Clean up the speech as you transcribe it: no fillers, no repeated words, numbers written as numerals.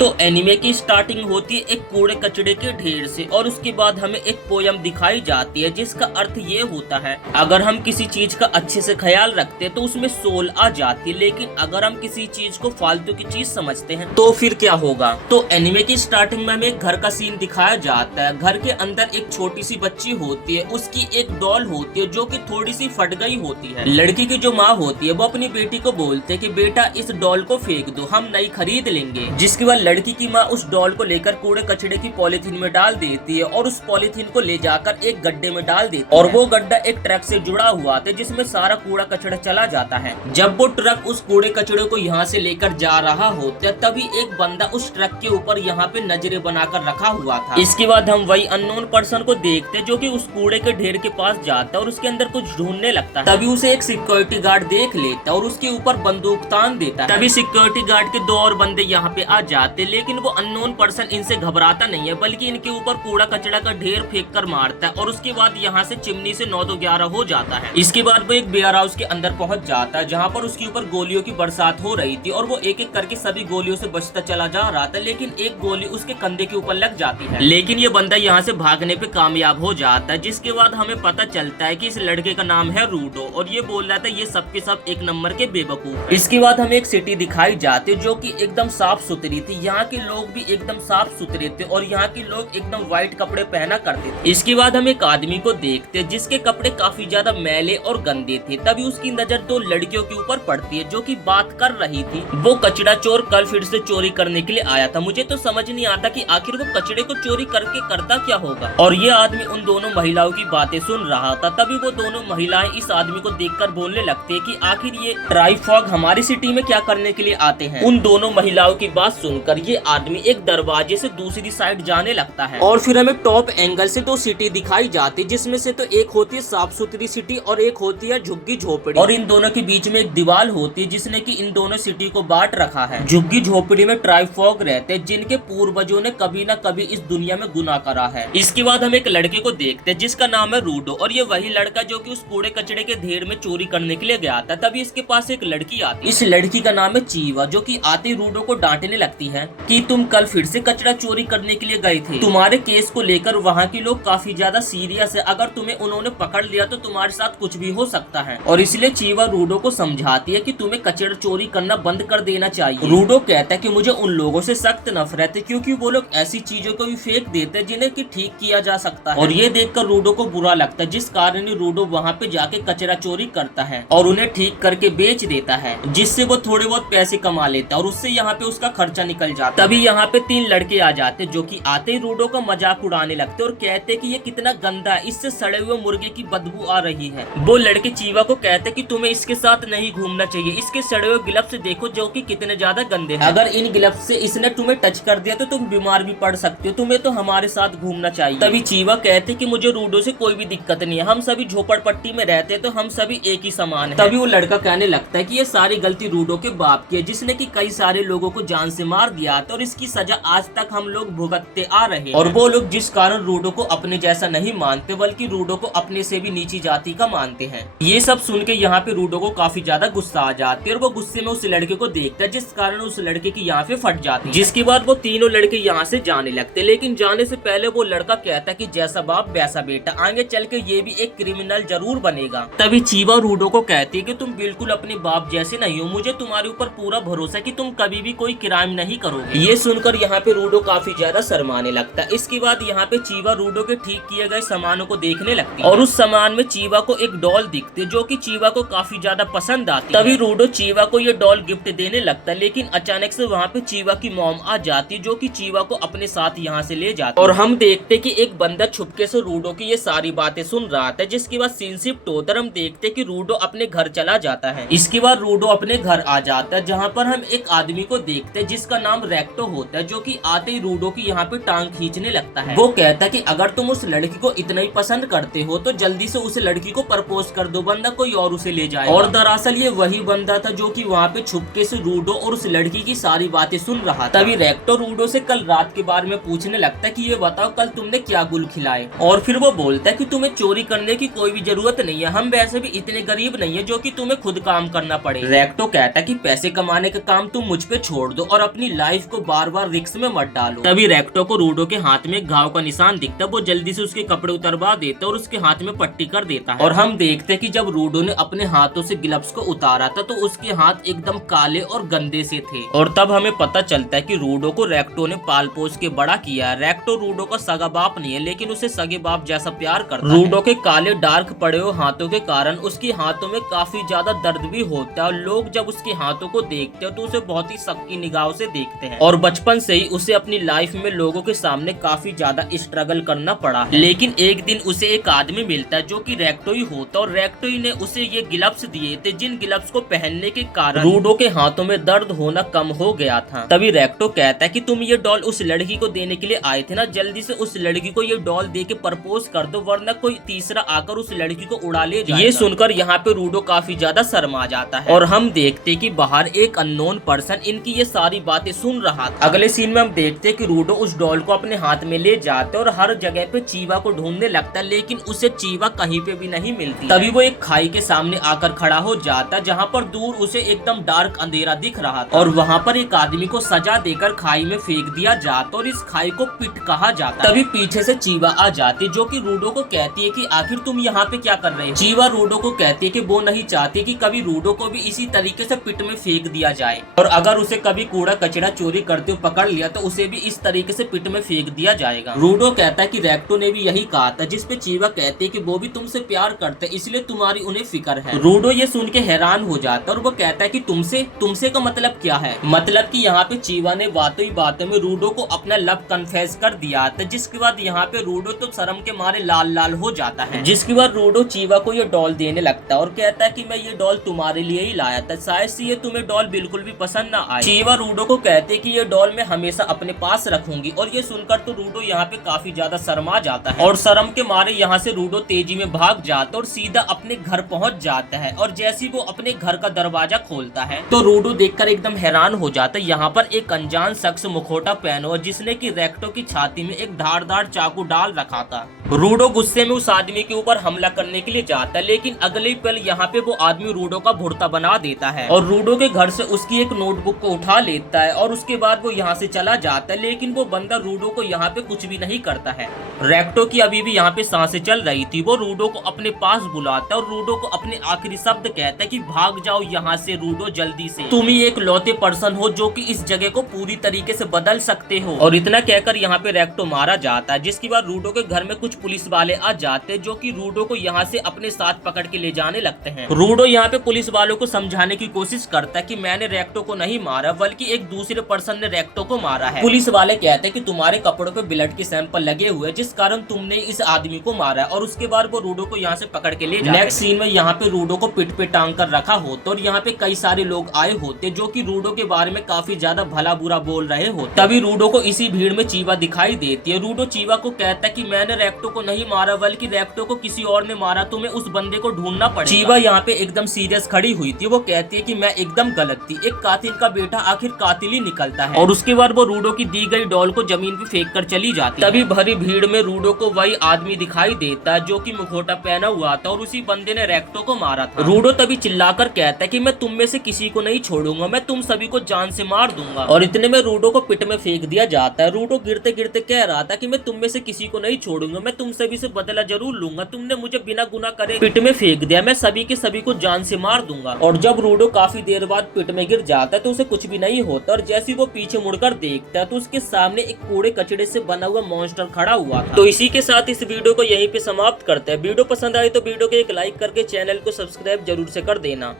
तो एनिमे की स्टार्टिंग होती है एक कूड़े कचड़े के ढेर से और उसके बाद हमें एक पोयम दिखाई जाती है जिसका अर्थ ये होता है अगर हम किसी चीज का अच्छे से ख्याल रखते हैं तो उसमें सोल आ जाती है, लेकिन अगर हम किसी चीज को फालतू की चीज समझते हैं तो फिर क्या होगा। तो एनिमे की स्टार्टिंग में हमें एक घर का सीन दिखाया जाता है। घर के अंदर एक छोटी सी बच्ची होती है, उसकी एक डॉल होती है जो कि थोड़ी सी फट गई होती है। लड़की की जो माँ होती है वो अपनी बेटी को बोलते है कि बेटा इस डॉल को फेंक दो, हम नई खरीद लेंगे। जिसके बाद लड़की की माँ उस डॉल को लेकर कूड़े कचड़े की पॉलिथीन में डाल देती है और उस पॉलिथीन को ले जाकर एक गड्ढे में डाल देती है और वो गड्ढा एक ट्रक से जुड़ा हुआ था जिसमें सारा कूड़ा कचड़ा चला जाता है। जब वो ट्रक उस कूड़े कचड़े को यहाँ से लेकर जा रहा होता है तभी एक बंदा उस ट्रक के ऊपर यहाँ पे नजरें बनाकर रखा हुआ था। इसके बाद हम वही अननोन पर्सन को देखते जो कि उस कूड़े के ढेर के पास जाता है और उसके अंदर कुछ ढूंढने लगता है। तभी उसे एक सिक्योरिटी गार्ड देख लेता है और उसके ऊपर बंदूक तान देता है। तभी सिक्योरिटी गार्ड के 2 और बंदे यहाँ पे आ जाते, लेकिन वो अननोन पर्सन इनसे घबराता नहीं है बल्कि इनके ऊपर कूड़ा कचड़ा का ढेर फेंक कर मारता है और उसके बाद यहाँ से चिमनी से 9-2-11 हो जाता है। इसके बाद वो एक वेयर हाउस के अंदर पहुंच जाता है जहाँ पर उसके ऊपर गोलियों की बरसात हो रही थी और वो एक एक करके सभी गोलियों से बचता चला जा रहा था, लेकिन एक गोली उसके कंधे के ऊपर लग जाती है। लेकिन ये बंदा यहाँ से भागने पे कामयाब हो जाता है। जिसके बाद हमें पता चलता है कि इस लड़के का नाम है रूडो और ये बोल रहा था ये सबके सब एक नंबर के बेवकूफ। इसके बाद हमें एक सिटी दिखाई जाती जो कि एकदम साफ सुथरी थी। यहाँ के लोग भी एकदम साफ सुथरे थे और यहाँ के लोग एकदम व्हाइट कपड़े पहना करते थे। इसके बाद हम एक आदमी को देखते जिसके कपड़े काफी ज्यादा मैले और गंदे थे। तभी उसकी नजर 2 लड़कियों के ऊपर पड़ती है जो कि बात कर रही थी। वो कचड़ा चोर कल फिर से चोरी करने के लिए आया था। मुझे तो समझ नहीं आता कि आखिर वो कचड़े को चोरी करके करता क्या होगा। और ये आदमी उन दोनों महिलाओं की बातें सुन रहा था। तभी वो दोनों महिलाएं इस आदमी को देखकर बोलने लगती है कि आखिर ये ट्राइफॉग हमारी सिटी में क्या करने के लिए आते हैं। उन दोनों महिलाओं की बात सुनकर ये आदमी एक दरवाजे से दूसरी साइड जाने लगता है और फिर हमें टॉप एंगल से 2 सिटी दिखाई जाती है जिसमें से तो एक होती है साफ सुथरी सिटी और एक होती है झुग्गी झोपड़ी और इन दोनों के बीच में एक दीवार होती है जिसने की इन दोनों सिटी को बांट रखा है। झुग्गी झोपड़ी में ट्राइफॉग रहते हैं जिनके पूर्वजों ने कभी न कभी इस दुनिया में गुनाह करा है। इसके बाद हम एक लड़के को देखते हैं जिसका नाम है रूडो और ये वही लड़का जो कि उस कूड़े कचड़े के ढेर में चोरी करने के लिए गया था। तभी इसके पास एक लड़की आती है। इस लड़की का नाम है चीवा जो कि आते रूडो को डांटने लगती है कि तुम कल फिर से कचरा चोरी करने के लिए गए थे। तुम्हारे केस को लेकर वहाँ के लोग काफी ज्यादा सीरियस है। अगर तुम्हें उन्होंने पकड़ लिया तो तुम्हारे साथ कुछ भी हो सकता है और इसलिए चीवा रूडो को समझाती है कि तुम्हें कचरा चोरी करना बंद कर देना चाहिए। रूडो कहता है कि मुझे उन लोगों से सख्त नफरत है क्योंकि वो लोग ऐसी चीजों को भी फेंक देते हैं जिन्हें कि ठीक किया जा सकता है और ये देखकर रूडो को बुरा लगता है जिस कारण रूडो वहाँ पे जाके कचरा चोरी करता है और उन्हें ठीक करके बेच देता है जिससे वो थोड़े बहुत पैसे कमा लेता है और उससे यहाँ पे उसका खर्चा निकल जाता है। तभी यहाँ पे 3 लड़के आ जाते जो कि आते ही रूडो का मजाक उड़ाने लगते और कहते कि ये कितना गंदा है, इससे सड़े हुए मुर्गे की बदबू आ रही है। वो लड़के चीवा को कहते कि तुम्हें इसके साथ नहीं घूमना चाहिए, इसके सड़े हुए ग्लव्स देखो जो कि कितने ज्यादा गंदे हैं। अगर इन ग्लव्स से इसने तुम्हें टच कर दिया तो तुम बीमार भी पड़ सकते हो, तुम्हें तो हमारे साथ घूमना चाहिए। तभी चीवा कहते कि मुझे रूडो से कोई भी दिक्कत नहीं है, हम सभी झोपड़पट्टी में रहते हैं तो हम सभी एक ही समान है। तभी वो लड़का कहने लगता है कि ये सारी गलती रूडो के बाप की है जिसने कि कई सारे लोगों को जान से मार दिया था और इसकी सजा आज तक हम लोग भुगतते आ रहे हैं। और वो लोग जिस कारण रूडो को अपने जैसा नहीं मानते बल्कि रूडो को अपने से भी नीची जाति का मानते हैं। ये सब सुन के यहाँ पे रूडो को काफी ज्यादा गुस्सा आ जाती है और वो गुस्से में उस लड़के को देखता है जिस कारण उस लड़के की यहाँ पे फट जाती है। जिसके बाद वो तीनों लड़के यहाँ से जाने लगते, लेकिन जाने से पहले वो लड़का कहता है कि जैसा बाप वैसा बेटा, आगे चल के ये भी एक क्रिमिनल जरूर बनेगा। तभी चीवा रूडो को कहती है कि तुम बिल्कुल अपने बाप जैसे नहीं हो, मुझे तुम्हारे ऊपर पूरा भरोसा कि तुम कभी भी कोई क्राइम नहीं करोगे। ये सुनकर यहाँ पे रूडो काफी ज्यादा शर्माने लगता है। इसके बाद यहाँ पे चीवा रूडो के ठीक किए गए सामानों को देखने लगती है और उस सामान में चीवा को एक डॉल दिखती है जो कि चीवा को काफी ज्यादा पसंद आती है। तभी रूडो चीवा को ये डॉल गिफ्ट देने लगता है, लेकिन अचानक से वहाँ पे चीवा की मॉम आ जाती है जो कि चीवा को अपने साथ यहाँ से ले जाती है और हम देखते कि एक बंदा छुपके से रूडो की ये सारी बातें सुन रहा था। जिसके बाद सीन शिफ्ट होकर हम देखते कि रूडो अपने घर चला जाता है। इसके बाद रूडो अपने घर आ जाता है जहाँ पर हम एक आदमी को देखते हैं जिसका नाम रेक्टो होता है जो कि आते ही रूडो की यहाँ पे टांग खींचने लगता है। वो कहता है कि अगर तुम उस लड़की को इतना ही पसंद करते हो तो जल्दी से उस लड़की को प्रपोज कर दो, बंदा कोई और उसे ले जाए। और दरअसल ये वही बंदा था जो कि वहाँ पे छुपके से रूडो और उस लड़की की सारी बातें सुन रहा था। तभी रेक्टो रूडो से कल रात के बारे में पूछने लगता है कि ये बताओ कल तुमने क्या गुल खिलाए। और फिर वो बोलता है कि तुम्हें चोरी करने की कोई भी जरूरत नहीं है, हम वैसे भी इतने गरीब नहीं है जो कि तुम्हें खुद काम करना पड़े। रेक्टो कहता है कि पैसे कमाने का काम तुम मुझ पे छोड़ दो और अपनी लाइफ को बार बार रिस्क में मत डालो। तभी रेक्टो को रूडो के हाथ में घाव का निशान दिखता है। वो जल्दी से उसके कपड़े उतरवा देता है और उसके हाथ में पट्टी कर देता है। और हम देखते हैं कि जब रूडो ने अपने हाथों से ग्लव्स को उतारा था तो उसके हाथ एकदम काले और गंदे से थे। और तब हमें पता चलता है कि रूडो को रेक्टो ने पाल पोस के बड़ा किया। रेक्टो रूडो का सगा बाप नहीं है, लेकिन उसे सगे बाप जैसा प्यार करता है। रूडो के काले डार्क पड़े हुए हाथों के कारण उसके हाथों में काफी ज्यादा दर्द भी होता है। और लोग जब उसके हाथों को देखते हैं तो उसे बहुत ही शक की निगाहों से देखते हैं। और बचपन से ही उसे अपनी लाइफ में लोगों के सामने काफी ज्यादा स्ट्रगल करना पड़ा। लेकिन एक दिन उसे एक आदमी मिलता है जो कि रेक्टो ही होता है। और रेक्टो ही ने उसे ये ग्लव्स दिए थे, जिन ग्लव्स को पहनने के कारण रूडो के हाथों में दर्द होना कम हो गया था। तभी रेक्टो कहता है कि तुम ये डॉल उस लड़की को देने के लिए आए थे ना, जल्दी से उस लड़की को ये डॉल दे के प्रपोज कर दो, वरना कोई तीसरा आकर उस लड़की को उड़ा ले जाएगा। ये सुनकर यहाँ पे रूडो काफी ज्यादा शर्मा जाता है। और हम देखते कि बाहर एक अननोन पर्सन इनकी ये सारी बातें सुन रहा था। अगले सीन में हम देखते कि रूडो उस डॉल को अपने हाथ में ले जाते और हर जगह पे चीवा को ढूंढने लगता है, लेकिन उसे चीवा कहीं पे भी नहीं मिलती। तभी वो एक खाई के सामने आकर खड़ा हो जाता, जहाँ पर दूर उसे एकदम डार्क अंधेरा दिख रहा था। और वहाँ पर एक आदमी को सजा देकर खाई में फेंक दिया जाता और इस खाई को पिट कहा जाता। तभी पीछे से चीवा आ जाती, जो कि रूडो को कहती है कि आखिर तुम यहाँ पे क्या कर रहे हो। चीवा रूडो को कहती है कि वो नहीं चाहती कि कभी रूडो को भी इसी तरीके से पिट में फेंक दिया जाए, और अगर उसे कभी कूड़ा कचरा चोरी करते हुए पकड़ लिया तो उसे भी इस तरीके से पिट में फेंक दिया जाएगा। रूडो कहता है कि रेक्टो ने भी यही कहा था, जिसपे चीवा कहती है कि वो भी तुमसे प्यार करते, इसलिए तुम्हारी उन्हें फिक्र है। रूडो ये सुन के हैरान हो जाता है और वो कहता है कि तुमसे का मतलब क्या है। मतलब कि यहाँ पे चीवा ने बातों ही बातों में रूडो को अपना लव कन्फेस कर दिया था, जिसके बाद यहाँ पे रूडो तो शर्म के मारे लाल लाल हो जाता है। जिसके बाद रूडो चीवा को ये डॉल देने लगता है और कहता है कि मैं ये डॉल तुम्हारे लिए ही लाया था, शायद से ये तुम्हें डॉल बिल्कुल भी पसंद ना आए। चीवा रूडो को कहते हैं कि ये डॉल मैं हमेशा अपने पास रखूंगी। और ये सुनकर तो रूडो यहाँ पे काफी ज्यादा शर्मा जाता है और शर्म के मारे यहाँ से रूडो तेजी में भाग जाता है और सीधा अपने घर पहुंच जाता है। और जैसे ही वो अपने घर का दरवाजा खोलता है तो रूडो देखकर एकदम हैरान हो जाता है। यहाँ पर एक अनजान शख्स मुखौटा पहना हुआ, जिसने की रेक्टो की छाती में एक धारदार चाकू डाल रखा था। रूडो गुस्से में उस आदमी के ऊपर हमला करने के लिए जाता है, लेकिन अगले पल यहाँ पे वो आदमी रूडो का भुर्ता बना देता है और रूडो के घर से उसकी एक नोटबुक को उठा लेता है। और उसके बाद वो यहाँ से चला जाता है, लेकिन वो बंदा रूडो को यहाँ पे कुछ भी नहीं करता है। रेक्टो की अभी भी यहाँ पे सांसें चल रही थी। वो रूडो को अपने पास बुलाता है और रूडो को अपने आखिरी शब्द कहता है कि भाग जाओ यहाँ से रूडो, जल्दी से। तुम ही एक लौते पर्सन हो जो कि इस जगह को पूरी तरीके से बदल सकते हो। और इतना कहकर यहाँ पे रेक्टो मारा जाता है, जिसके बाद रूडो के घर में कुछ पुलिस वाले आ जाते हैं, जो कि रूडो को यहाँ से अपने साथ पकड़ के ले जाने लगते हैं। रूडो यहाँ पे पुलिस वालों को समझाने की कोशिश करता है कि मैंने रेक्टो को नहीं मारा, बल्कि एक दूसरे पर्सन ने रेक्टो को मारा है। पुलिस वाले कहते हैं कि तुम्हारे कपड़ों पे ब्लड के सैंपल लगे हुए, जिस कारण तुमने इस आदमी को मारा है। और उसके बाद वो रूडो को यहाँ से पकड़ के ले जाते हैं। नेक्स्ट सीन में यहाँ पे रूडो को पिट पे टांग कर रखा होता और यहाँ पे कई सारे लोग आए होते, जो कि रूडो के बारे में काफी ज्यादा भला बुरा बोल रहे होते। तभी रूडो को इसी भीड़ में चीवा दिखाई देती है। रूडो चीवा को कहता है कि मैंने रेक्टो को नहीं मारा, बल्कि रेक्टो को किसी और ने मारा, तुम्हें उस बंदे को ढूंढना पड़ेगा। चीवा यहाँ पे एकदम सीरियस खड़ी हुई थी। वो कहती है कि मैं एकदम गलत थी, एक कातिल का बेटा आखिर कातिल ही निकलता है। और उसके बाद वो रूडो की दी गई डॉल को जमीन पे फेंक कर चली जाती है। तभी भरी भीड़ में रूडो को वही आदमी दिखाई देता है जो कि मुखौटा पहना हुआ था और उसी बंदे ने रेक्टो को मारा था। रूडो तभी चिल्लाकर कहता है कि मैं तुम में से किसी को नहीं छोड़ूंगा, मैं तुम सभी को जान से मार दूंगा। और इतने में रूडो को पिट में फेंक दिया जाता है। रूडो गिरते गिरते कह रहा था कि मैं तुम में से किसी को नहीं छोड़ूंगा, मैं तुम सभी से बदला जरूर लूंगा, तुमने मुझे बिना गुनाह करे पिट में फेंक दिया, मैं सभी के सभी को जान से मार दूंगा। और जब रूडो काफी देर बाद पिट में गिर जाता है तो उसे कुछ भी नहीं होता, और जैसे वो पीछे मुड़कर देखता है तो उसके सामने एक कूड़े कचड़े से बना हुआ मॉन्स्टर खड़ा हुआ था। तो इसी के साथ इस वीडियो को यहीं पे समाप्त करते हैं। वीडियो पसंद आई तो वीडियो को एक लाइक करके चैनल को सब्सक्राइब जरूर से कर देना।